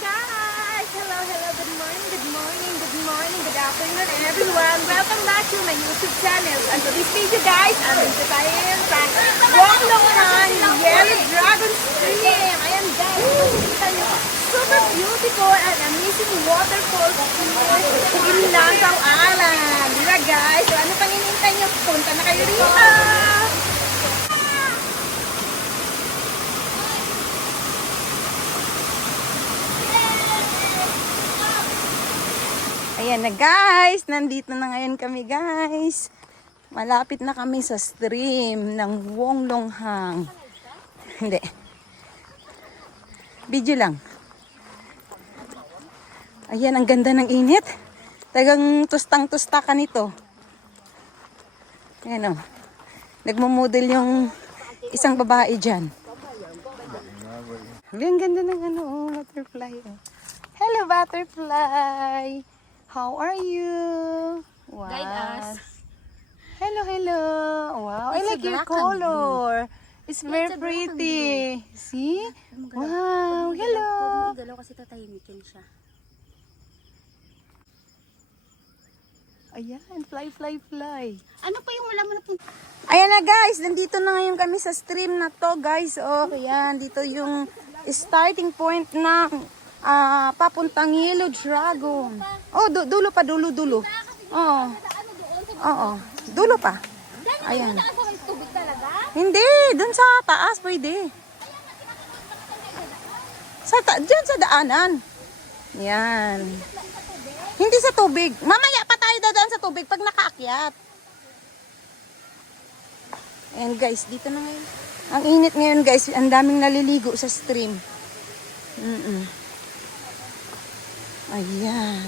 guys! Hello, good morning, good afternoon everyone. Welcome back to my YouTube channel. And to this video guys, andito tayo sa Wonglonghan Yellow Dragon Stream. Ayan guys, makikita nyo. Super beautiful and amazing waterfall in Langaw Island. Diba guys? So ano pang hinihintay nyo? Punta na kayo rito! Ayan na guys, nandito na ngayon kami guys. Malapit na kami sa stream ng Wonglonghan. Hindi. Video lang. Ayan, ang ganda ng init. Tagang tustang-tusta ka nito. Ayan o. Nagmumodel yung isang babae dyan. Ang ganda ng butterfly. Hello butterfly. How are you? Wow. Guide us. Hello. Wow, I like your color. It's very pretty. See? Wow, hello. Huwag galaw kasi tatahimikin siya. Ayan, fly. Ano pa yung wala mo na pong... Ayan na guys, nandito na ngayon kami sa stream na to guys. Oh, ayan, dito yung starting point ng papuntang Yellow Dragon. Oh, dulo pa. Oo, dulo pa. Ayan. Hindi, dun sa taas pwede. Diyan sa daanan. Yan. Hindi sa tubig. Mamaya pa tayo dadaan sa tubig pag nakaakyat. Ayan guys, dito na ngayon. Ang init ngayon guys, ang daming naliligo sa stream. Ayan.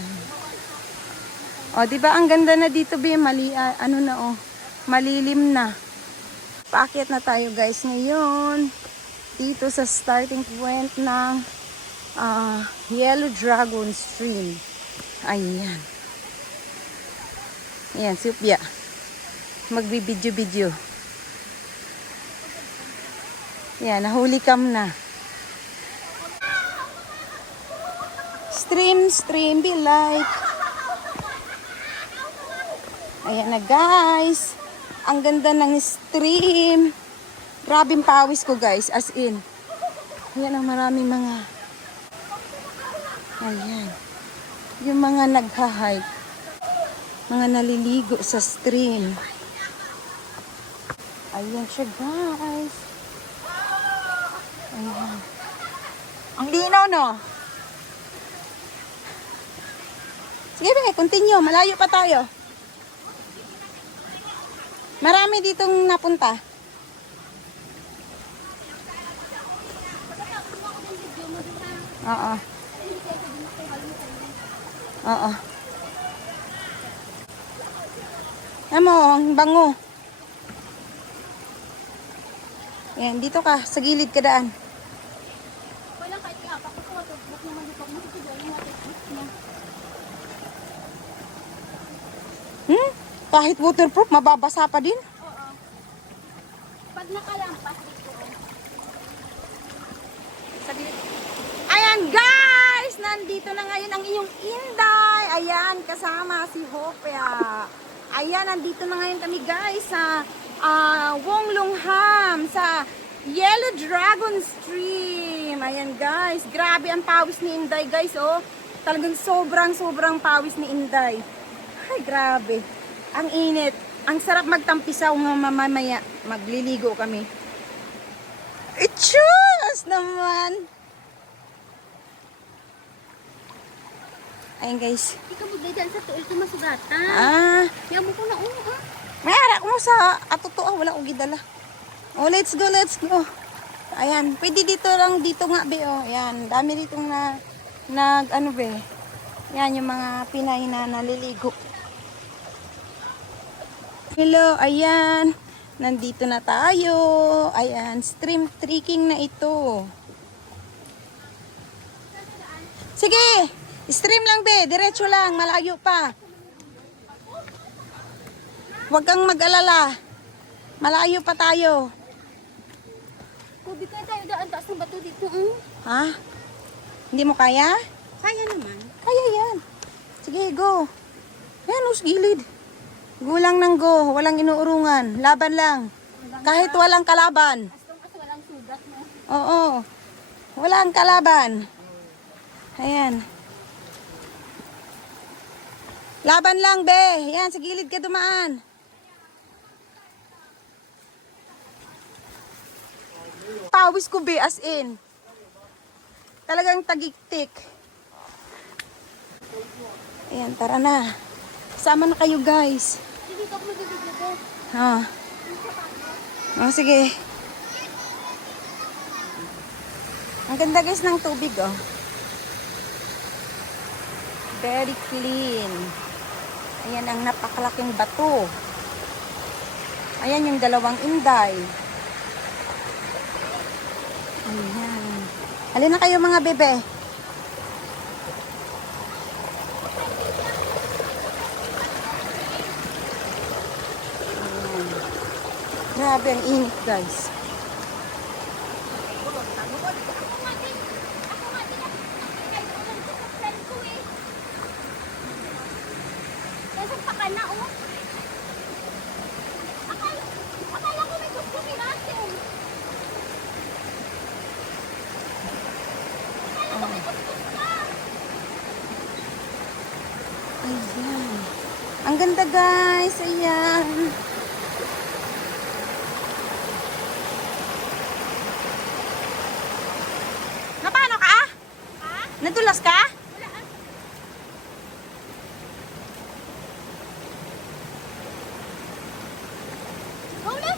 O, di ba ang ganda na dito, be? Malilim na. Paakyat na tayo, guys, ngayon. Dito sa starting point ng Yellow Dragon Stream. Ayan. Ayan, si Upya. Magbibidyo-bidyo. Ayan, nahuli cam na. Stream, be like. Ayan na guys. Ang ganda ng stream. Grabing pawis ko guys, as in. Ayan ang maraming mga. Ayan. Yung mga nagha-hike. Mga naliligo sa stream. Ayan siya guys. Ayan. Ang linaw no? Sige, continue. Malayo pa tayo. Marami ditong napunta. Oo. Amo, ang bango. Ayan, dito ka. Sa gilid ka daan. Kahit waterproof, mababasa pa din. Oo. Pag nakalampas dito. Ayan guys, nandito na ngayon ang iyong Inday. Ayan, kasama si Hopea. Ayan, nandito na ngayon kami guys sa Wonglonghan, sa Yellow Dragon Stream. Ayan guys, grabe ang pawis ni Inday guys. Oh, talagang sobrang pawis ni Inday. Ay, grabe. Ang init. Ang sarap magtampisaw ng mamaya. Magliligo kami. Itchus naman. Ayan guys. Ikaw mo dyan sa tuol ko masugatan. Kaya mo ko na Mayara ko mo sa atuto. Wala ko gidala. Oh, let's go. Ayan. Pwede dito lang. Dito nga be. Oh. Ayan. Dami dito ano be. Ayan yung mga Pinay na naliligo. Hello, ayan. Nandito na tayo. Ayan, stream trekking na ito. Sige, stream lang be, diretso lang, malayo pa. Huwag kang mag-alala. Malayo pa tayo. Kubi tayo daan taas ng bato dito. Ha? Hindi mo kaya? Kaya naman. Kaya yan. Sige, go. Yan, sa gilid. Go lang ng go. Walang inuurungan. Laban lang. Kahit walang kalaban. As long as walang sugat mo. Oo. Walang kalaban. Ayan. Laban lang, be. Yan, sa gilid ka dumaan. Pawis ko, be, as in. Talagang tagiktik. Ayan, tara na. Sama na kayo, guys. Dito ako magbibigay. Oh. Oh, sige. Ang ganda, guys, ng tubig, oh. Very clean. Ayan ang napakalaking bato. Ayan yung dalawang inday. Ayan. Halina na kayo, mga bebe. Ayan. Grabe ang init, guys. Nasaan pa ka na, oh? Akala ko may gusto natin. Ayan. Ang ganda, guys. Ayan. Napano ka? Ha? Nadulas ka? Wala ah. Huli!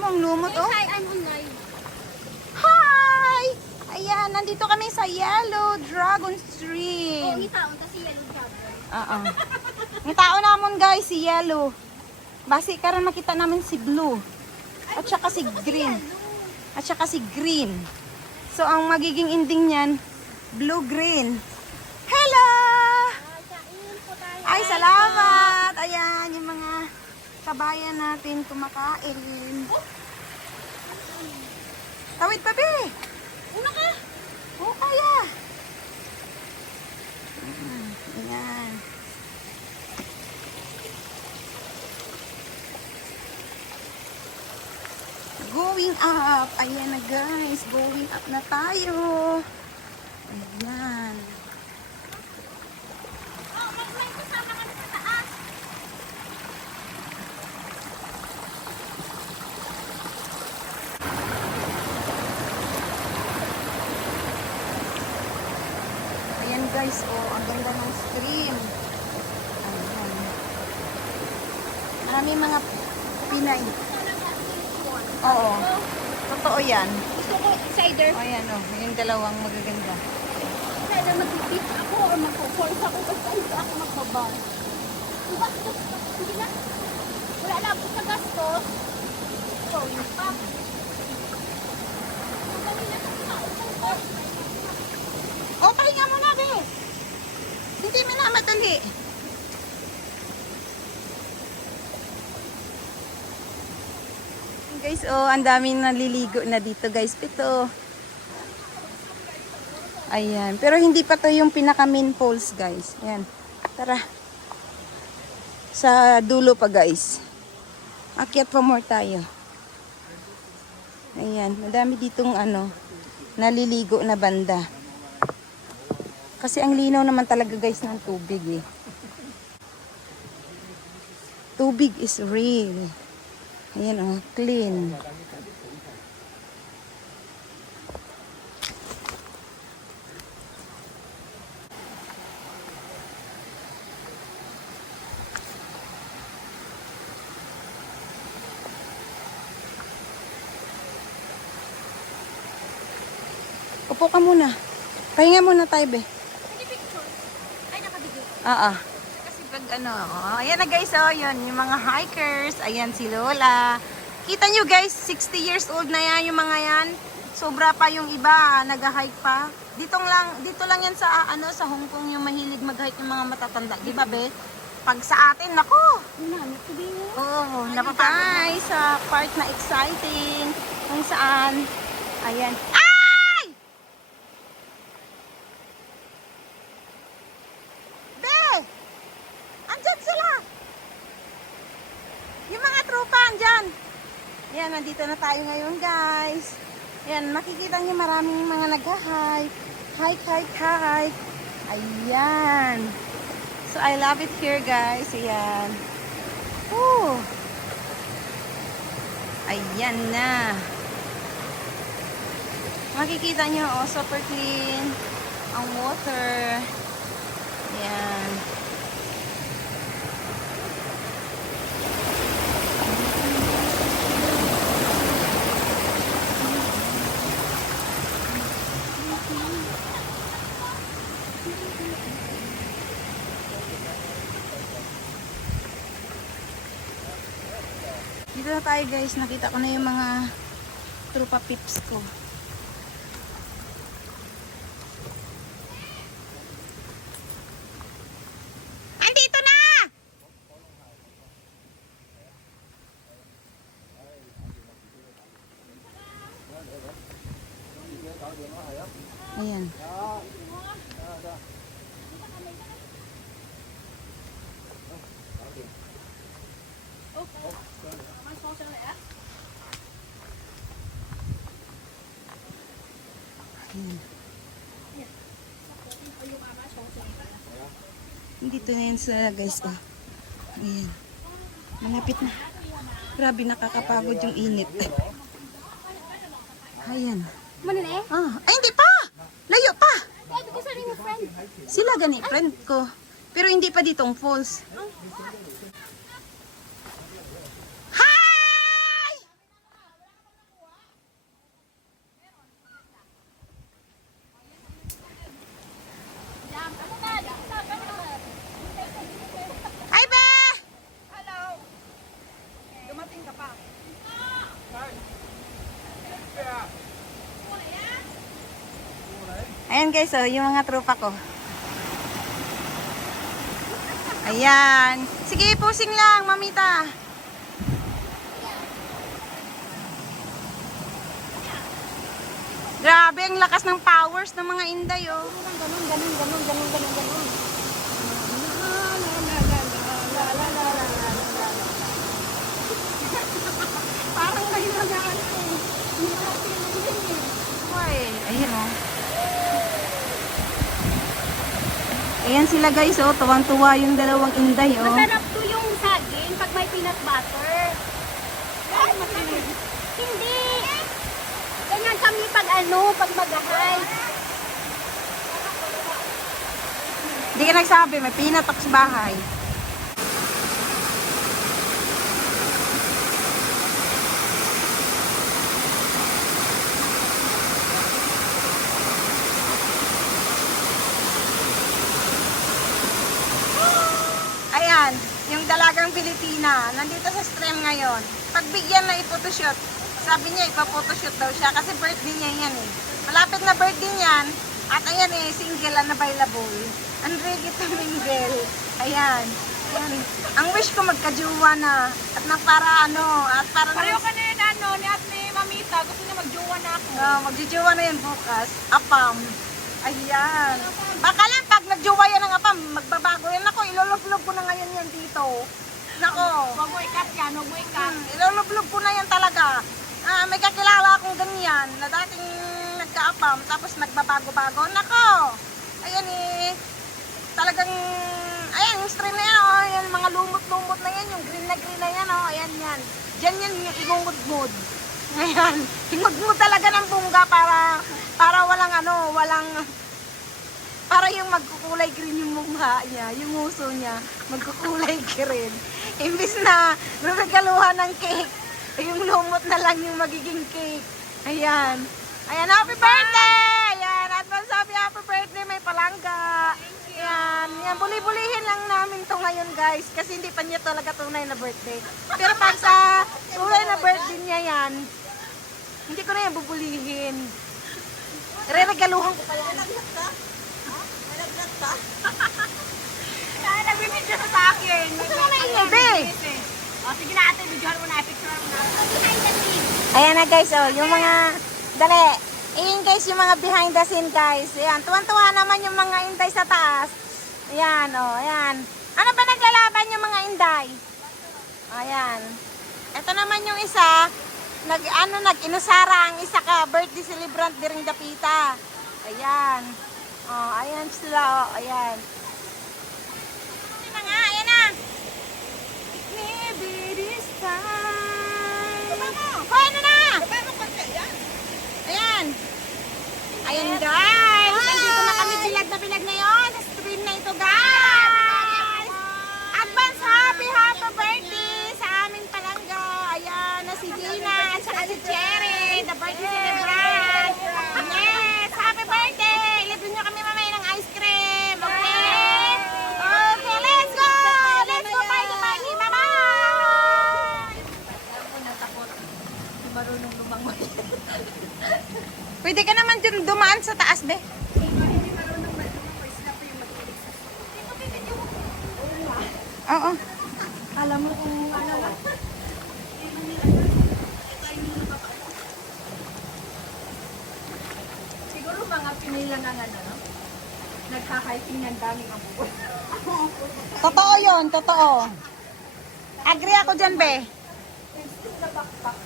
Ang lumot, oh. Hi, I'm on live. Hi! Ayan, nandito kami sa Yellow Dragon Oh, Stream. itaon kasi yellow chopper. Oo. Yung tao namon, guys, si Yellow. Basi karon makita namin si Blue. At saka si Green. At saka si Green. So, ang magiging ending niyan, Blue-Green. Hello! Kain po tayo. Ay, salamat! Ayan, yung mga kabayan natin kumakain. Tawid pa, be! Una ka! Oo, kaya. Ayan. Going up. Ayan na, guys. Going up na tayo. Ayan. Oh, may kasama ka sa taas. Ayan, guys. Oh, ang ganda ng stream. Ayan. Marami mga Pinay. Oo. Totoo yan. Gusto ko cider. O, ayan, oh. Yung dalawang magaganda. Cider mag-beat ako or mag-force ako basta hindi ako magbabal. Diba? Hindi na. Wala na ako sa gastos. So, yun pa. Magaling na sa kausang ko. O, pahinga mo na, be. Hindi mo na madali. Guys, oh, ang daming naliligo na dito, guys. Ito. Ayan. Pero hindi pa to yung pinaka main falls, guys. Ayan. Tara. Sa dulo pa, guys. Akyat pa more tayo. Ayan. Madami ditong ano, naliligo na banda. Kasi ang linaw naman talaga, guys, ng tubig, eh. Tubig is real. Ayan, oh, clean. Upo ka muna. Pahinga muna tayo, be. Hindi picture. Ay, nakabigay. Kasi pag ano, oh, ayan na, guys, oh, yun, yung mga hikers, ayan si Lola. Kita nyo, guys, 60 years old na yan yung mga yan. Sobra pa yung iba, nag-hike pa. Dito lang yan sa ano, sa Hong Kong yung mahilig mag-hike yung mga matatanda, di ba, be? Pag sa atin, nako. Oo, napapay sa part na exciting kung saan. Ayan. Ay! Ayan, nandito na tayo ngayon guys. Ayan, makikita niyo maraming mga nag-hike. Hike, hike, hike. Ayan. So, I love it here guys. Ayan. Woo! Ayan na. Makikita niyo, oh, super clean ang water. Ayan. Dito na tayo guys, nakita ko na yung mga trupa pips ko. Andito na! Ayan. Dito na yan sila guys. Oh. Ayan. Malapit na. Grabe, nakakapagod yung init. Ayan. Mana na eh? Ay, hindi pa! Layo pa! Eh, because I ring a friend. Sila gani, friend ko. Pero hindi pa ditong falls. Hi! Hi, be! Hello. Dumating ka pa. Ayan guys, oh, yung mga tropa ko. Ayan. Sige, pusing lang, mamita. Grabe, ang lakas ng powers ng mga inday, oh. Ganun. Parang may nagaan eh. Ay, ayan, oh. Ayan sila guys, oh. Tuwang-tuwa yung dalawang inday, oh. Masarap to yung saging pag may peanut butter. Ay, hindi. Ganyan kami pag pag mag-hike. Hindi ka nagsabi, may pinatok sa bahay. Ayan, yung dalagang Pilipina, nandito sa stream ngayon. Pagbigyan na ipotoshoot, sabi niya ipapotoshoot daw siya kasi birthday niya yan eh. Malapit na birthday niyan, at ayan eh, single and available. And ready to mingle. Ayan. Ayan. Ang wish ko magkajuwa na. At na para at para Pareho ka na yun, ni at ni Mamita. Gusto niya magjowa na ako. magjujuwa na yan bukas. Apam. Ayan. Baka lang pag nagjuwa yan ng apam, magbabago yan ako. Iloloblog ko na ngayon yan dito. Nako. Huwag mo ikat yan, huwag mo ikat. Iloloblog ko na yan talaga. May kakilala akong ganyan na dating nagkaapam tapos nagbabago-bago. Nako. Ayan eh. Talagang, ayan, yung stream na yan, oh, ayan, mga lumot-lumot na yan, yung green na yan, oh, ayan, yan. Diyan yan yung ingungod-ngod. Ayan, ingod-ngod talaga ng bungga para walang para yung magkukulay green yung mukha niya, yung uso niya, magkukulay green. Imbis na regaluhan ng cake, yung lumot na lang yung magiging cake. Ayan. Ayan, happy birthday! Ayan, advance happy birthday, may palangga. Yan, yan, buli-bulihin lang namin to ngayon guys kasi hindi pa niya talaga tunay na birthday. Pero pag sa tunay na birthday niya yan, hindi ko na yan bubulihin. Re-regaluhan ko pa yan. Kaya nagbibidyo na sa akin. Be! O, sige na ate, videohan mo na, picture mo na. Behind the scenes. Ayan na guys, oh, yung mga, dali, ayan guys, yung mga behind the scene guys. Ayan, tuwan-tuwa naman yung mga inday sa taas. Ayan, oh, ayan. Ano ba naglalaban yung mga inday? Ayan. Ito naman yung isa, nag-inusara ang isa ka birthday celebrant diring dapita. Ayan. Oh, ayan sila. Oh, ayan. Ayan na nga, ayan na. Maybe this time. Hoy, ano na? Ayan. Ayan guys. Nandito na kami bilag na yun. Sa stream na ito guys. Advance happy birthday sa aming palangga. Ayan na si Gina at saka si Cherry. The birthday celebrant. Yes. Happy birthday. Ilipin nyo kami mamaya ng ice cream. Okay? Okay, let's go. Let's go party. Bye-bye. Marunong lumangoy. Pwede ka naman dun dumaan sa taas, be. Hindi marunong lumangoy. Sila pa yung magkilig sa... Dito, video mo. Oo. Alam mo kung ano lang. Siguro mga Pinoy lang ang ano, no? Nagka-hiking ng daming abubo. Totoo yun, totoo. Agree ako dyan, be. Na backpack.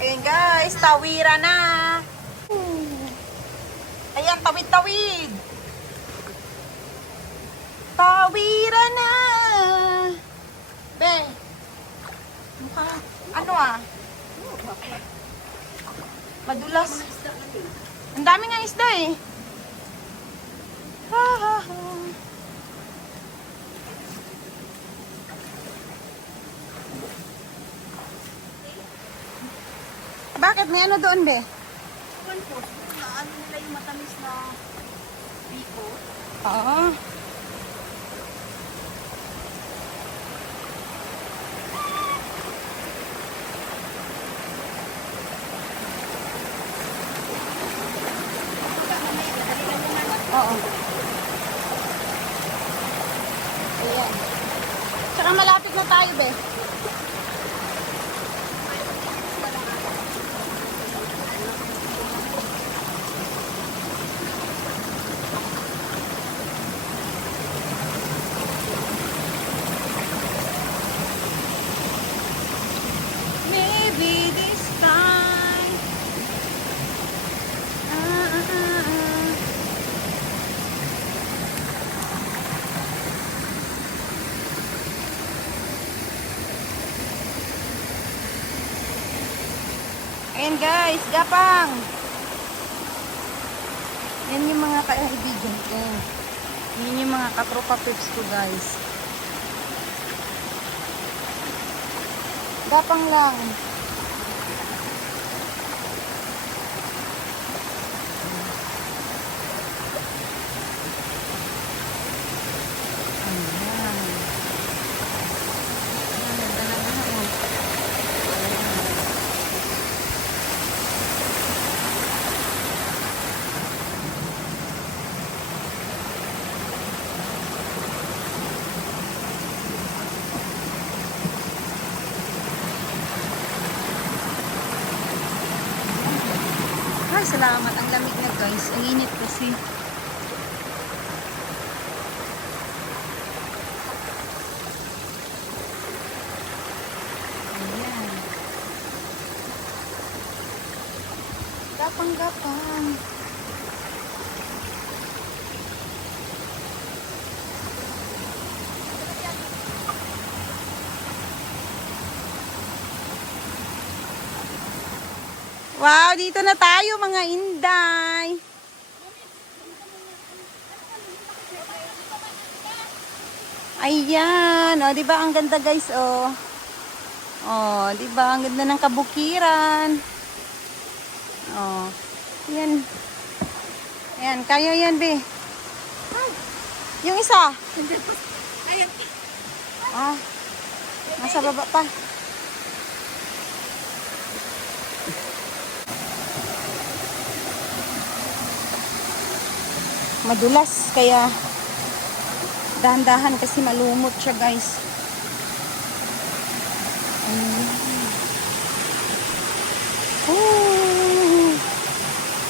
Ayan guys, tawira na. Ayan, tawid-tawid. Tawira na. Be. Mukha, ano ah? Madulas. Ang dami nga isda eh. Ha ha ha. Bakit? May ano doon, be? Ano po? Ano nila yung matamis na biko? Oo. Oo. Ayan. Tsaka malapit na tayo, be. Maybe this time. Ayan guys, gapang. Yan yung mga kaibigan ko. Yan yung mga katropa pips ko guys. Gapang lang. Ay, salamat. Ang lamig na guys. Ang init kasi. Ayan. Gapang-gapang. Wow, dito na tayo mga inday. Ayan, oh, 'di ba ang ganda guys, oh. Oh, 'di ba ang ganda ng kabukiran. Oh. Yan. Ayan, kaya yan, be. Yung isa. Ayan. Ah. Nasa baba pa. Madulas kaya dahan-dahan kasi malumot siya guys.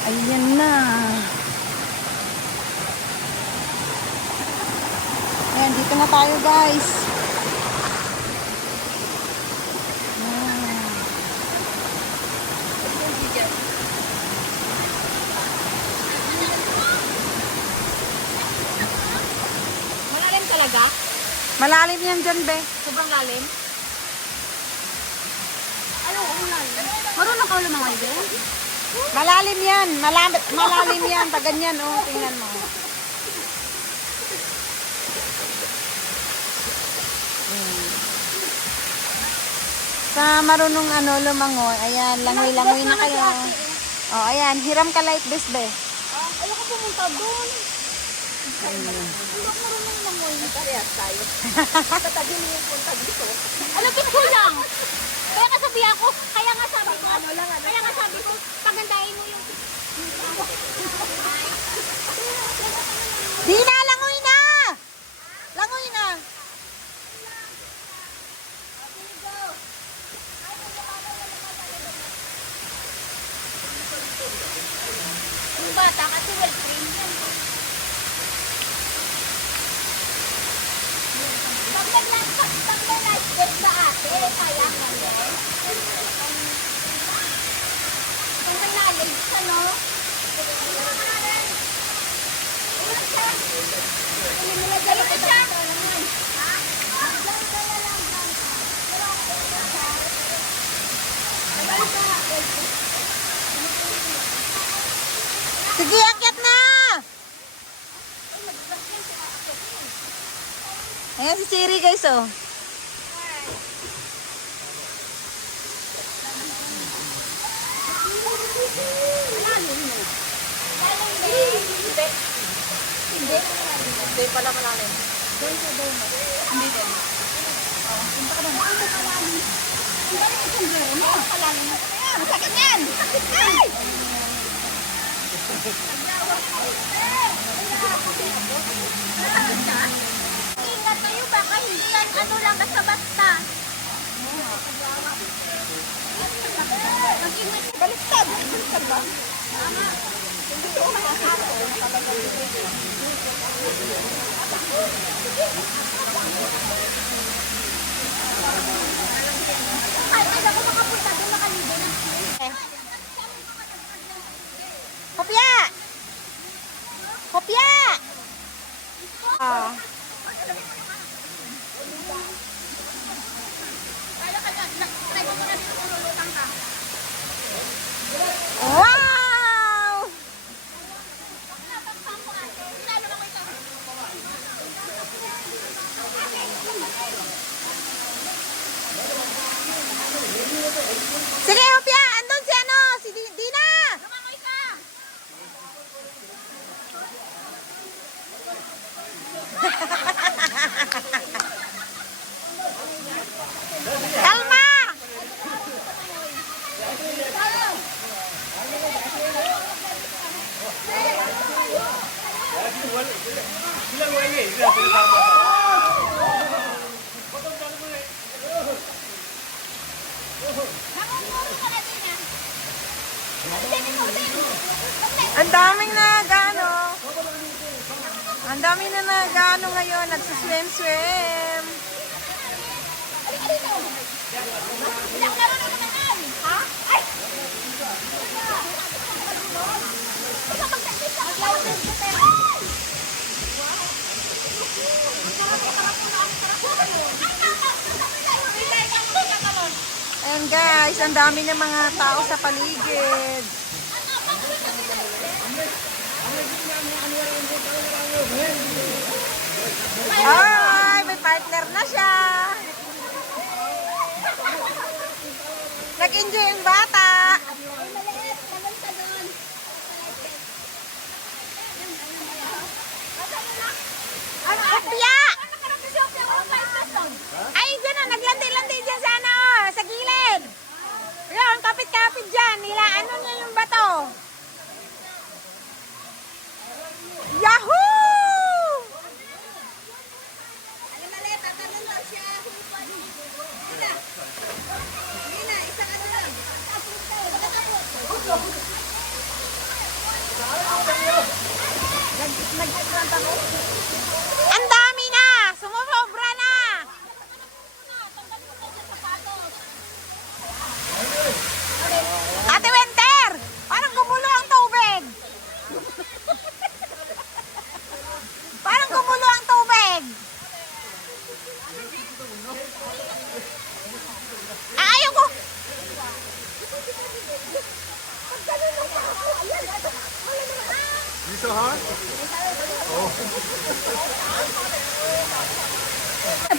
Ayan na. Ayan, dito na tayo. tayo guys. Malalim talaga? Malalim yan dyan, be. Sobrang lalim? Ano, lalim? Marunong ka lumangoy, be? Malalim yan. Malalim yan. Pag ganyan, oh. Tingnan mo. Sa marunong lumangoy, ayan, langoy-langoy na kayo. Oh, ayan, hiram ka like this, be. Ayoko pumunta doon. Hindi ako marunong lumangoy. Parehas tayo. Tatabi mo yung punta dito. Ano, ko lang. Kaya nga sabi ako, kaya nga sabi ko, Ano? kaya nga sabi ko, pagandahin mo yung... Di na, langoy na! Langoy na! Yung bata kasi well-trained yan. Pag nag-light sa ate, kaya nga yan. Kung may knowledge ka, no? Dali ka siya. Sige, akyat na! Ayan si Cherry guys, oh. Hindi pala malalim. Hindi din. Masakit yan! Ay! Ingat kayo, baka hindi yan ano lang basta-basta. Mag-ingat. Baliktad. Baliktad ba? Ay, ako makapunta doon nakalibre na. Kopya! Kopya! Ah. Wow! Sige, Kopya! Andun si si Dina! Kalma! Ang daming Ang daming na nag-ano ngayon, nagsuswim-swim. Ayan guys, ang dami ng mga tao sa paligid. Ay, may partner na siya. Nag-enjoy ang bata. Kopya! Ay, dyan na, naglandi-landi dyan sa sa gilid. Yun, kapit-kapit dyan. Ano niya yung bato. Yahoo! Ang dami na! Sumusobra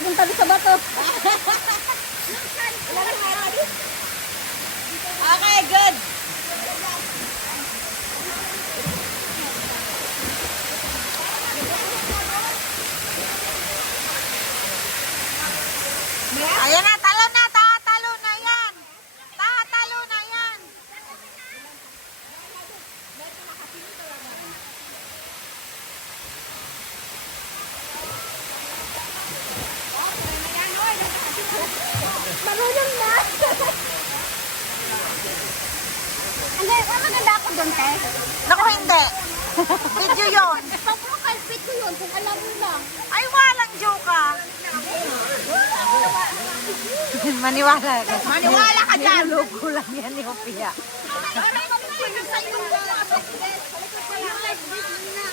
Punta sa bato. Okay, good. Ayan na, talo na, talo na yan. Talo na yan. Marunong na. Ang maganda ako doon, te. Naku, hindi. Video yun. Pag-profile pic ko yun, kung alam mo lang. Ay, walang joke ka. Maniwala ka. Maniwala ka dyan. Niloko lang yan ni Opia.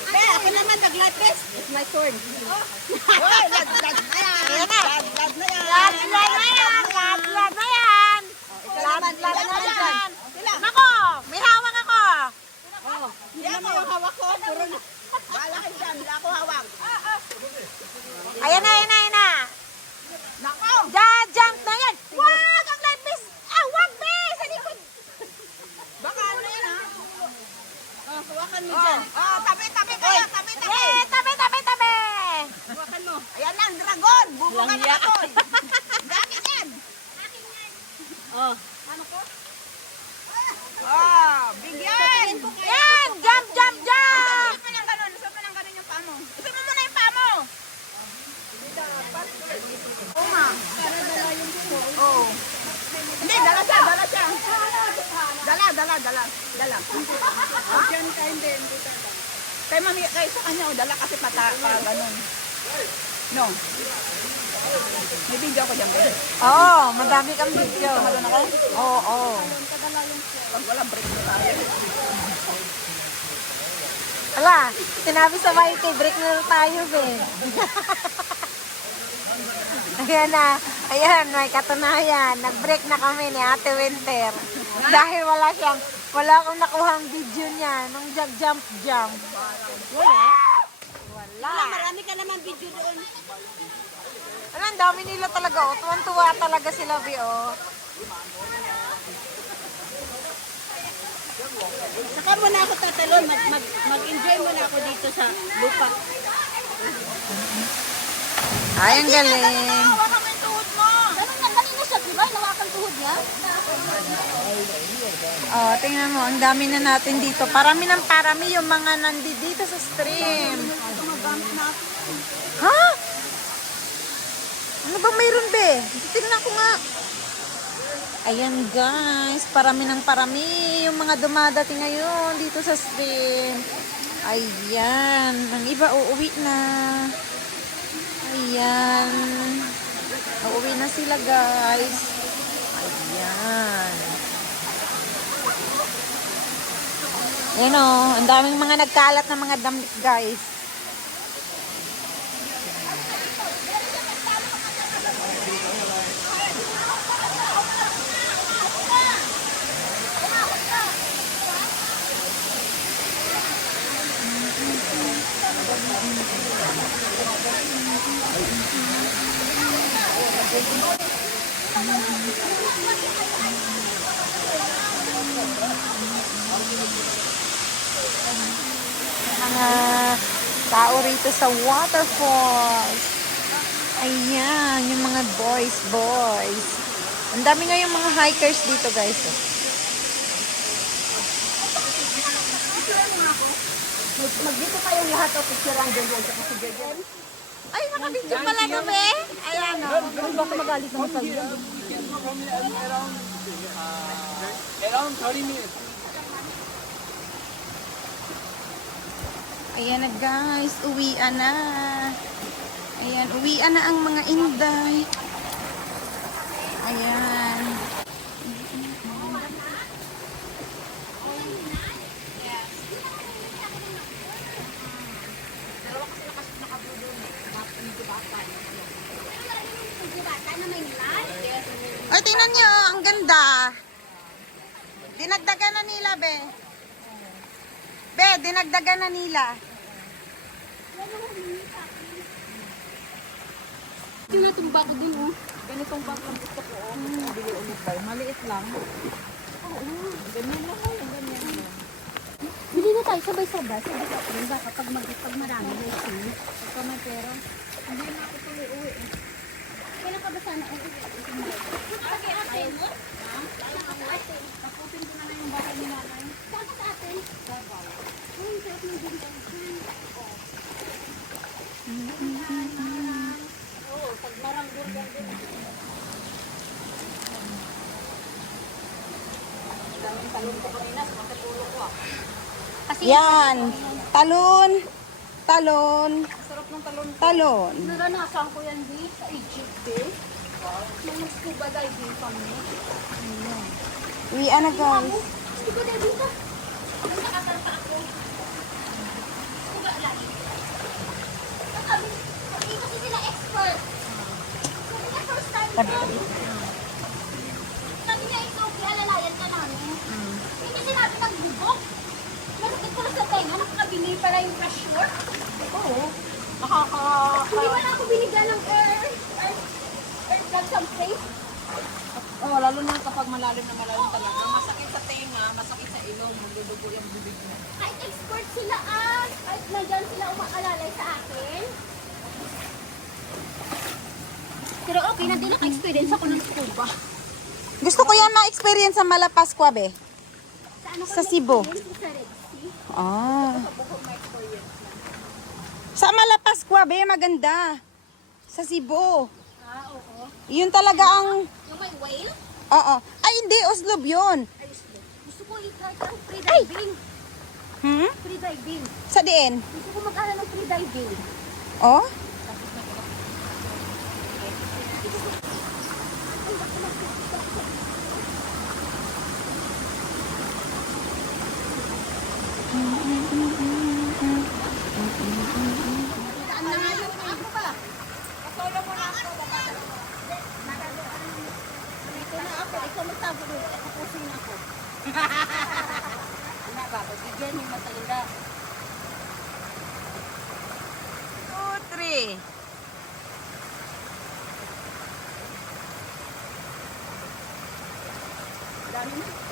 Be, ako naman nag-light vest. It's my turn. Hoy, lad na yan. Ayan na. Lad na yan. Lad na yan. Lad na yan. Lad na yan. Nako, may hawak ako. Hindi ako yung hawak ko. Puro na. Wala kayo dyan. Hindi ako hawak. Ayan na. Nako. Jump na yan. Wag ang light vest. Wag, be. Sa likod. Baka ano yan ha? Hawakan mo dyan. Tabi kayo. Tabi. Eh, tabi. Hawakan mo. Ayan lang, dragon. Bubukan na ako. Gakin yan. Bigyan. Yan, jump. Isa pa ng ganun yung paa mo. Isa mo muna yung paa mo. Oo nga. Oo. Hindi, dala siya. Dala. Kay mami, kay sa kanya, dala kasi ganun. No. May video ako dyan, babe. Oo, madami kang video. Tumalon ako? Oo. Pag walang break na tayo. Ala, sinabi sa Mighty, break na tayo, be. Ayan, may katunayan. Nag-break na kami ni Ate Winter. Dahil wala akong nakuhang video niya nung jump. Wala. Marami ka naman video doon. Ano, ang dami nila talaga, oh. Tuwan-tuwa talaga sila, be, oh. Saka mo na ako tatalon. Mag-enjoy mo na ako dito sa lupa. Ay, ang galing. Hawakan mo yung tuhod mo. Ganun na kanina siya, di ba? Nawakan tuhod niya. Oh, tingnan mo, ang dami na natin dito. Parami yung mga nandito sa stream. Ha? Ano ba mayroon, be? Tingnan ko nga. Ayan, guys. Parami yung mga dumadating ngayon dito sa stream. Ayan. Ang iba uuwi na. Ayan. Uuwi na sila, guys. Ayan. Ayan, oh. Ang daming mga nagkalat na mga damit, guys. Mga tao rito sa waterfalls. Ayan, yung mga boys. Ang dami nga yung mga hikers dito, guys. Mag-dito kayong lahat o picturean dyan sa kasi Ay, nakabidyo pala kami. Ayan, oh. Baka magalit naman sa'yo. Around 30 minutes. Ayan na, guys. Uwian na. Ayan, uwian na ang mga inday. Ayan. Ay, tingnan nyo. Ang ganda. Dinagdagan na nila, be. Be, dinagdagan na nila. Yan ang humingi sa akin. Yung natumba ko dun, oh. Ganitong bang ang gusto ko. Bili ulit ba? Maliit lang. Ganyan lang oh. Ganyan lang. Bili na tayo sabay-sabay. Sabi ko ako, baka pag marami na ito. Pagka may pera. Hindi na ako tuloy uwi. Kailan ka ba sana uuwi? Kasi atin. Tapusin ko na lang yung bahay ni nanay. Saan ka sa atin? Davao. Uy, sarap ng ginto. Oo, pag maranggur din. Daming talon ko kanina. Matutulog ko ah. Kasi Yan. Talon. Talon. Sarap ng talon. Talon. Naranasan ko yan sa Egypt eh. Nung scuba diving kami. Uwi na guys. Gusto ko din dito. Ano sa kakanta ako? Kuba lang. Sabi kasi sila expert. Sabi niya first time ko. Sabi niya ikaw, alalayan ka namin. Hindi sinabi ng bubok. Masakit ko na sa tenga, nakakabingi pala yung pressure. Oo. Hindi mo na ako binigyan ng air plug someplace. Oh, lalo na kapag malalim talaga. Masakit sa tenga, masakit sa ilong, magdudugo yung bibig mo. Kahit expert sila kahit nandyan sila umaalalay sa akin. Pero okay na din naka-experience ako ng scuba. Gusto ko yan ma-experience sa Malapascua, be. Sa ano Sa kami Cebu. experience? Sa Red Sea. Ah. Sa Malapascua, be, maganda. Sa Cebu. Oo. Yun talaga ang... Yung may whale? Oo. Ay, hindi. Oslob yun. Gusto ko i-try ang free-diving. Hmm? Free-diving. Sa diin? Gusto ko mag-aral ng free-diving. Oh? Saan na nga yun? Ako ba? Solo mo na ako, baka Dito na ako. Ikaw magtago doon. Tapusin ako. Ano ba? Pagbigyan yung matanda. 2, 3. Dami na.